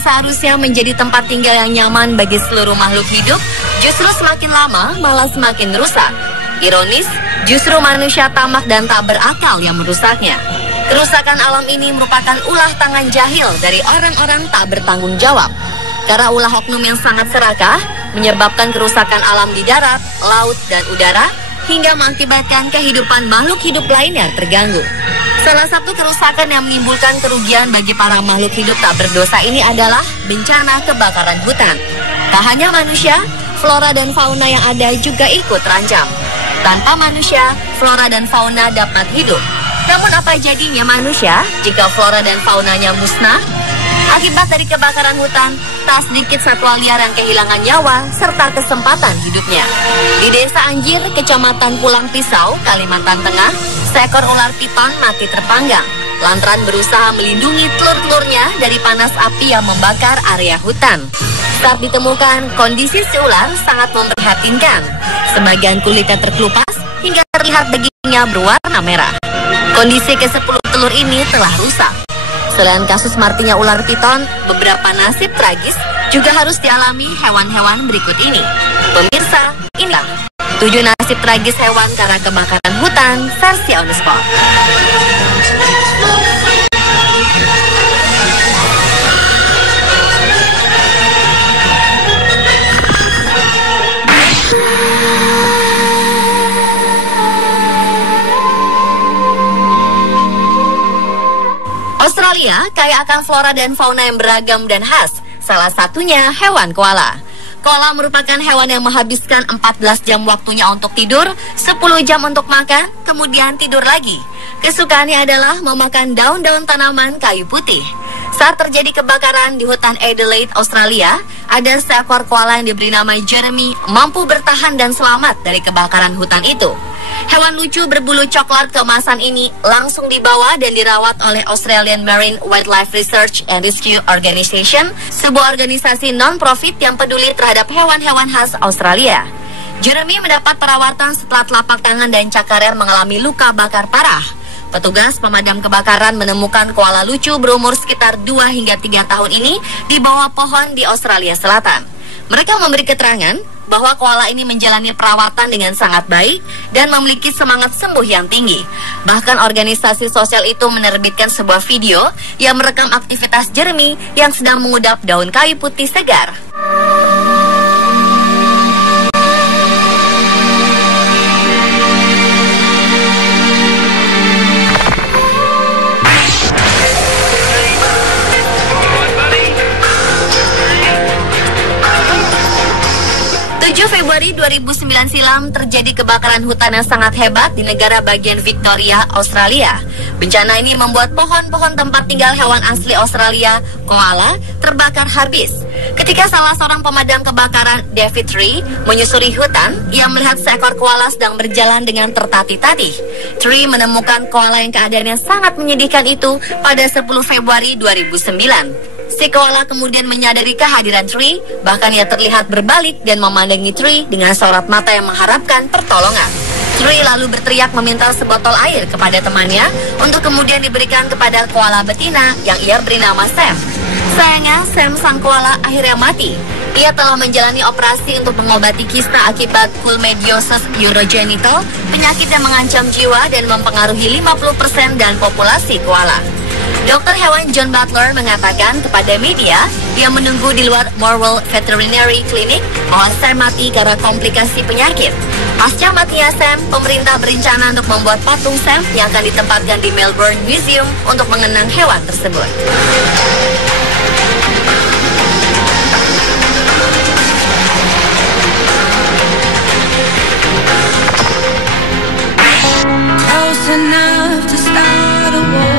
seharusnya menjadi tempat tinggal yang nyaman bagi seluruh makhluk hidup, justru semakin lama malah semakin rusak. Ironis, justru manusia tamak dan tak berakal yang merusaknya. Kerusakan alam ini merupakan ulah tangan jahil dari orang-orang tak bertanggung jawab. Karena ulah oknum yang sangat serakah menyebabkan kerusakan alam di darat, laut, dan udara, hingga mengakibatkan kehidupan makhluk hidup lainnya terganggu. Salah satu kerusakan yang menimbulkan kerugian bagi para makhluk hidup tak berdosa ini adalah bencana kebakaran hutan. Tak hanya manusia, flora dan fauna yang ada juga ikut terancam. Tanpa manusia, flora dan fauna dapat hidup. Namun apa jadinya manusia jika flora dan faunanya musnah? Akibat dari kebakaran hutan, tak sedikit satwa liar yang kehilangan nyawa serta kesempatan hidupnya. Di Desa Anjir, Kecamatan Pulang Pisau, Kalimantan Tengah, seekor ular piton mati terpanggang lantaran berusaha melindungi telur-telurnya dari panas api yang membakar area hutan. Saat ditemukan, kondisi si ular sangat memprihatinkan. Sebagian kulitnya terkelupas hingga terlihat dagingnya berwarna merah. Kondisi ke-10 telur ini telah rusak. Selain kasus matinya ular piton, beberapa nasib tragis juga harus dialami hewan-hewan berikut ini. Pemirsa, inilah 7 nasib tragis hewan karena kebakaran hutan versi On The Spot. Australia kaya akan flora dan fauna yang beragam dan khas. Salah satunya hewan koala. Koala merupakan hewan yang menghabiskan 14 jam waktunya untuk tidur, 10 jam untuk makan, kemudian tidur lagi. Kesukaannya adalah memakan daun-daun tanaman kayu putih. Saat terjadi kebakaran di hutan Adelaide, Australia, ada seekor koala yang diberi nama Jeremy mampu bertahan dan selamat dari kebakaran hutan itu. Hewan lucu berbulu coklat keemasan ini langsung dibawa dan dirawat oleh Australian Marine Wildlife Research and Rescue Organisation, sebuah organisasi non-profit yang peduli terhadap hewan-hewan khas Australia. Jeremy mendapat perawatan setelah telapak tangan dan cakarer mengalami luka bakar parah. Petugas pemadam kebakaran menemukan koala lucu berumur sekitar 2 hingga 3 tahun ini di bawah pohon di Australia Selatan. Mereka memberi keterangan bahwa koala ini menjalani perawatan dengan sangat baik dan memiliki semangat sembuh yang tinggi. Bahkan organisasi sosial itu menerbitkan sebuah video yang merekam aktivitas Jeremy yang sedang mengudap daun kayu putih segar. Februari 2009 silam terjadi kebakaran hutan yang sangat hebat di negara bagian Victoria, Australia. Bencana ini membuat pohon-pohon tempat tinggal hewan asli Australia, koala, terbakar habis. Ketika salah seorang pemadam kebakaran, David Tree, menyusuri hutan, ia melihat seekor koala sedang berjalan dengan tertatih-tatih. Tree menemukan koala yang keadaannya sangat menyedihkan itu pada 10 Februari 2009. Si koala kemudian menyadari kehadiran Tree, bahkan ia terlihat berbalik dan memandangi Tree dengan sorot mata yang mengharapkan pertolongan. Tree lalu berteriak meminta sebotol air kepada temannya untuk kemudian diberikan kepada koala betina yang ia beri nama Sam. Sayangnya, Sam sang koala akhirnya mati. Ia telah menjalani operasi untuk mengobati kista akibat chlamydiosis urogenital, penyakit yang mengancam jiwa dan mempengaruhi 50% dan populasi koala. Dokter hewan John Butler mengatakan kepada media dia menunggu di luar Morwell Veterinary Clinic bahwa Sam mati karena komplikasi penyakit. Pasca matinya Sam, pemerintah berencana untuk membuat patung Sam yang akan ditempatkan di Melbourne Museum untuk mengenang hewan tersebut. Close enough to start a war.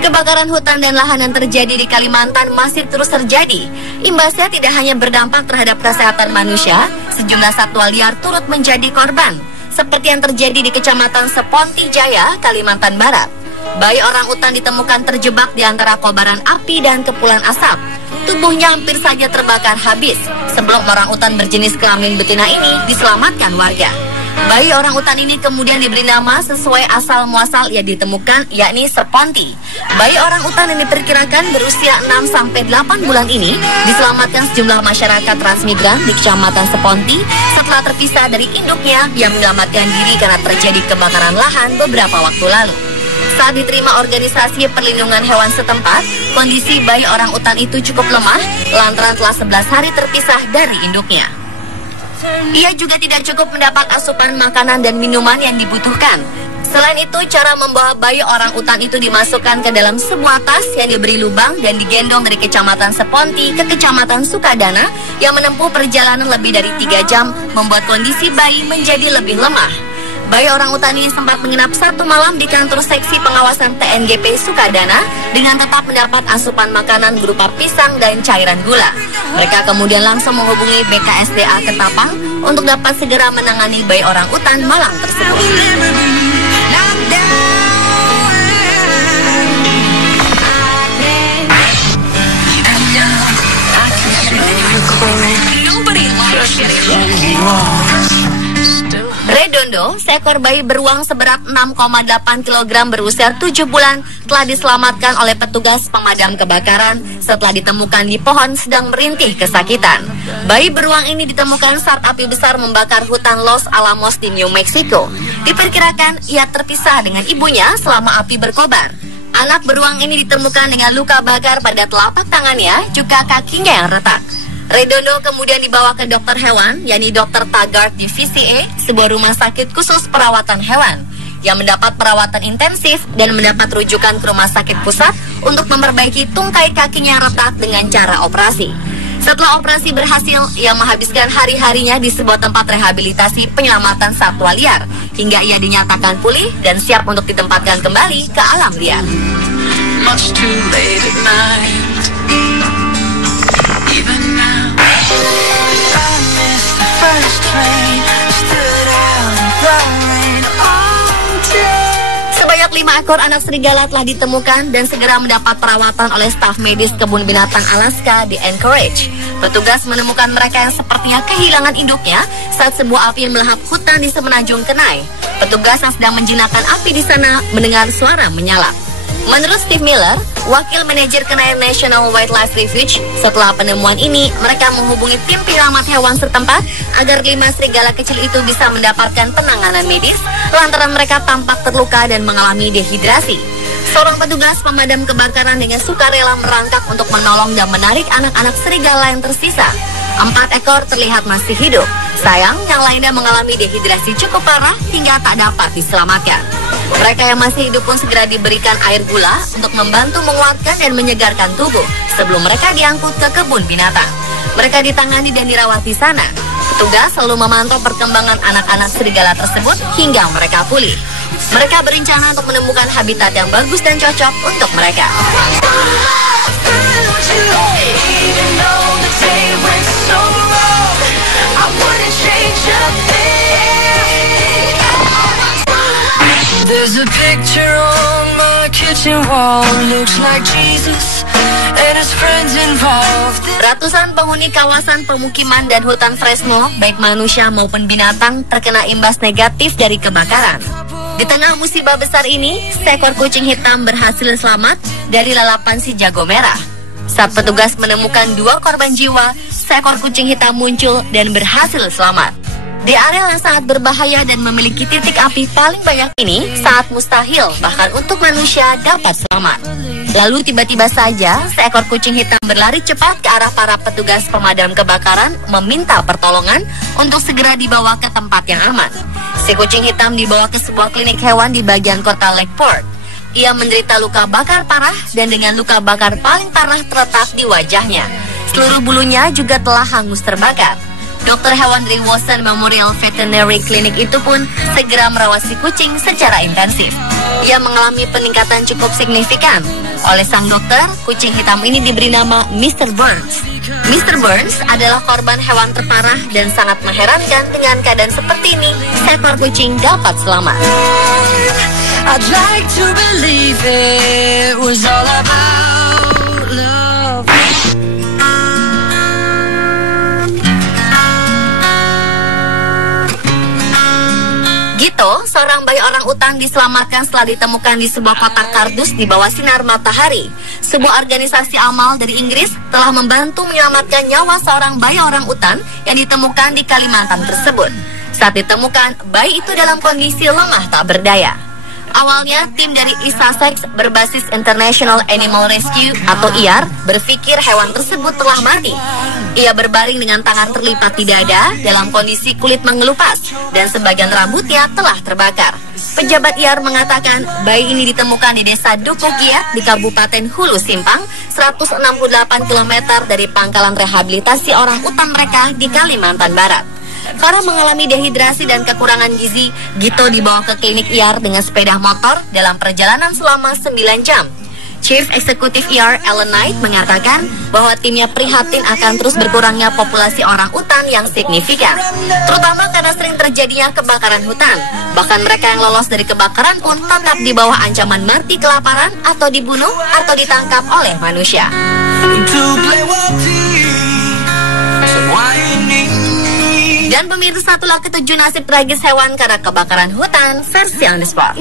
Kebakaran hutan dan lahan yang terjadi di Kalimantan masih terus terjadi. Imbasnya tidak hanya berdampak terhadap kesehatan manusia, sejumlah satwa liar turut menjadi korban, seperti yang terjadi di Kecamatan Seponti Jaya, Kalimantan Barat. Bayi orang utan ditemukan terjebak di antara kobaran api dan kepulan asap. Tubuhnya hampir saja terbakar habis sebelum orang utan berjenis kelamin betina ini diselamatkan warga. Bayi orang utan ini kemudian diberi nama sesuai asal muasal ia ditemukan, yakni Seponti. Bayi orang utan yang diperkirakan berusia 6-8 bulan ini diselamatkan sejumlah masyarakat transmigran di Kecamatan Seponti setelah terpisah dari induknya yang menyelamatkan diri karena terjadi kebakaran lahan beberapa waktu lalu. Saat diterima organisasi perlindungan hewan setempat, kondisi bayi orang utan itu cukup lemah lantaran telah 11 hari terpisah dari induknya. Ia juga tidak cukup mendapat asupan makanan dan minuman yang dibutuhkan. Selain itu, cara membawa bayi orang utan itu dimasukkan ke dalam sebuah tas yang diberi lubang dan digendong dari Kecamatan Seponti ke Kecamatan Sukadana yang menempuh perjalanan lebih dari 3 jam, membuat kondisi bayi menjadi lebih lemah. Bayi orang utan ini sempat menginap 1 malam di kantor seksi pengawasan TNGP Sukadana dengan tetap mendapat asupan makanan berupa pisang dan cairan gula. Mereka kemudian langsung menghubungi BKSDA Ketapang untuk dapat segera menangani bayi orang utan malang tersebut. Redondo, seekor bayi beruang seberat 6,8 kg berusia 7 bulan telah diselamatkan oleh petugas pemadam kebakaran setelah ditemukan di pohon sedang merintih kesakitan. Bayi beruang ini ditemukan saat api besar membakar hutan Los Alamos di New Mexico. Diperkirakan ia terpisah dengan ibunya selama api berkobar. Anak beruang ini ditemukan dengan luka bakar pada telapak tangannya juga kakinya yang retak. Redondo kemudian dibawa ke dokter hewan, yakni Dr. Taggart di VCA, sebuah rumah sakit khusus perawatan hewan, yang mendapat perawatan intensif dan mendapat rujukan ke rumah sakit pusat untuk memperbaiki tungkai kakinya yang retak dengan cara operasi. Setelah operasi berhasil, ia menghabiskan hari-harinya di sebuah tempat rehabilitasi penyelamatan satwa liar, hingga ia dinyatakan pulih dan siap untuk ditempatkan kembali ke alam liar. Much too late at night. Even now, I missed the first train, stood out in pouring all day. Sebanyak 5 ekor anak serigala telah ditemukan dan segera mendapat perawatan oleh staf medis kebun binatang Alaska di Anchorage. Petugas menemukan mereka yang sepertinya kehilangan induknya saat sebuah api melahap hutan di Semenanjung Kenai. Petugas yang sedang menjinakkan api di sana mendengar suara menyala. Menurut Steve Miller, wakil manajer Kenai National Wildlife Refuge, setelah penemuan ini, mereka menghubungi tim penyelamat hewan setempat agar 5 serigala kecil itu bisa mendapatkan penanganan medis lantaran mereka tampak terluka dan mengalami dehidrasi. Seorang petugas pemadam kebakaran dengan sukarela merangkak untuk menolong dan menarik anak-anak serigala yang tersisa. 4 ekor terlihat masih hidup. Sayang, yang lainnya mengalami dehidrasi cukup parah hingga tak dapat diselamatkan. Mereka yang masih hidup pun segera diberikan air gula untuk membantu menguatkan dan menyegarkan tubuh sebelum mereka diangkut ke kebun binatang. Mereka ditangani dan dirawat di sana. Petugas selalu memantau perkembangan anak-anak serigala tersebut hingga mereka pulih. Mereka berencana untuk menemukan habitat yang bagus dan cocok untuk mereka. There's a picture on my kitchen wall, looks like Jesus and his friends involved. Ratusan penghuni kawasan pemukiman dan hutan Fresno, baik manusia maupun binatang, terkena imbas negatif dari kebakaran. Di tengah musibah besar ini, seekor kucing hitam berhasil selamat dari lalapan si jago merah. Saat petugas menemukan 2 korban jiwa, seekor kucing hitam muncul dan berhasil selamat. Di area yang sangat berbahaya dan memiliki titik api paling banyak ini, sangat mustahil bahkan untuk manusia dapat selamat. Lalu tiba-tiba saja, seekor kucing hitam berlari cepat ke arah para petugas pemadam kebakaran meminta pertolongan untuk segera dibawa ke tempat yang aman. Si kucing hitam dibawa ke sebuah klinik hewan di bagian kota Lakeport. Ia menderita luka bakar parah dan dengan luka bakar paling parah terletak di wajahnya. Seluruh bulunya juga telah hangus terbakar. Dokter hewan dari Watson Memorial Veterinary Clinic itu pun segera merawat si kucing secara intensif. Ia mengalami peningkatan cukup signifikan. Oleh sang dokter, kucing hitam ini diberi nama Mr. Burns. Mr. Burns adalah korban hewan terparah dan sangat mengherankan dengan keadaan seperti ini, seekor kucing dapat selamat. I'd like to believe it was all about love. Gito, seorang bayi orang utan diselamatkan setelah ditemukan di sebuah kotak kardus di bawah sinar matahari. Sebuah organisasi amal dari Inggris telah membantu menyelamatkan nyawa seorang bayi orang utan yang ditemukan di Kalimantan tersebut. Saat ditemukan, bayi itu dalam kondisi lemah tak berdaya. Awalnya, tim dari East Sussex berbasis International Animal Rescue atau IAR berpikir hewan tersebut telah mati. Ia berbaring dengan tangan terlipat di dada dalam kondisi kulit mengelupas dan sebagian rambutnya telah terbakar. Pejabat IAR mengatakan bayi ini ditemukan di desa Dukugia di Kabupaten Hulu Simpang, 168 km dari pangkalan rehabilitasi orang utan mereka di Kalimantan Barat. Karena mengalami dehidrasi dan kekurangan gizi, Gito dibawa ke klinik IAR dengan sepeda motor dalam perjalanan selama 9 jam. Chief Executive IAR Alan Knight mengatakan bahwa timnya prihatin akan terus berkurangnya populasi orang utan yang signifikan, terutama karena sering terjadinya kebakaran hutan. Bahkan mereka yang lolos dari kebakaran pun tetap di bawah ancaman mati kelaparan atau dibunuh atau ditangkap oleh manusia. Dan pemirsa, itulah ketujuh nasib tragis hewan karena kebakaran hutan versi On The Spot.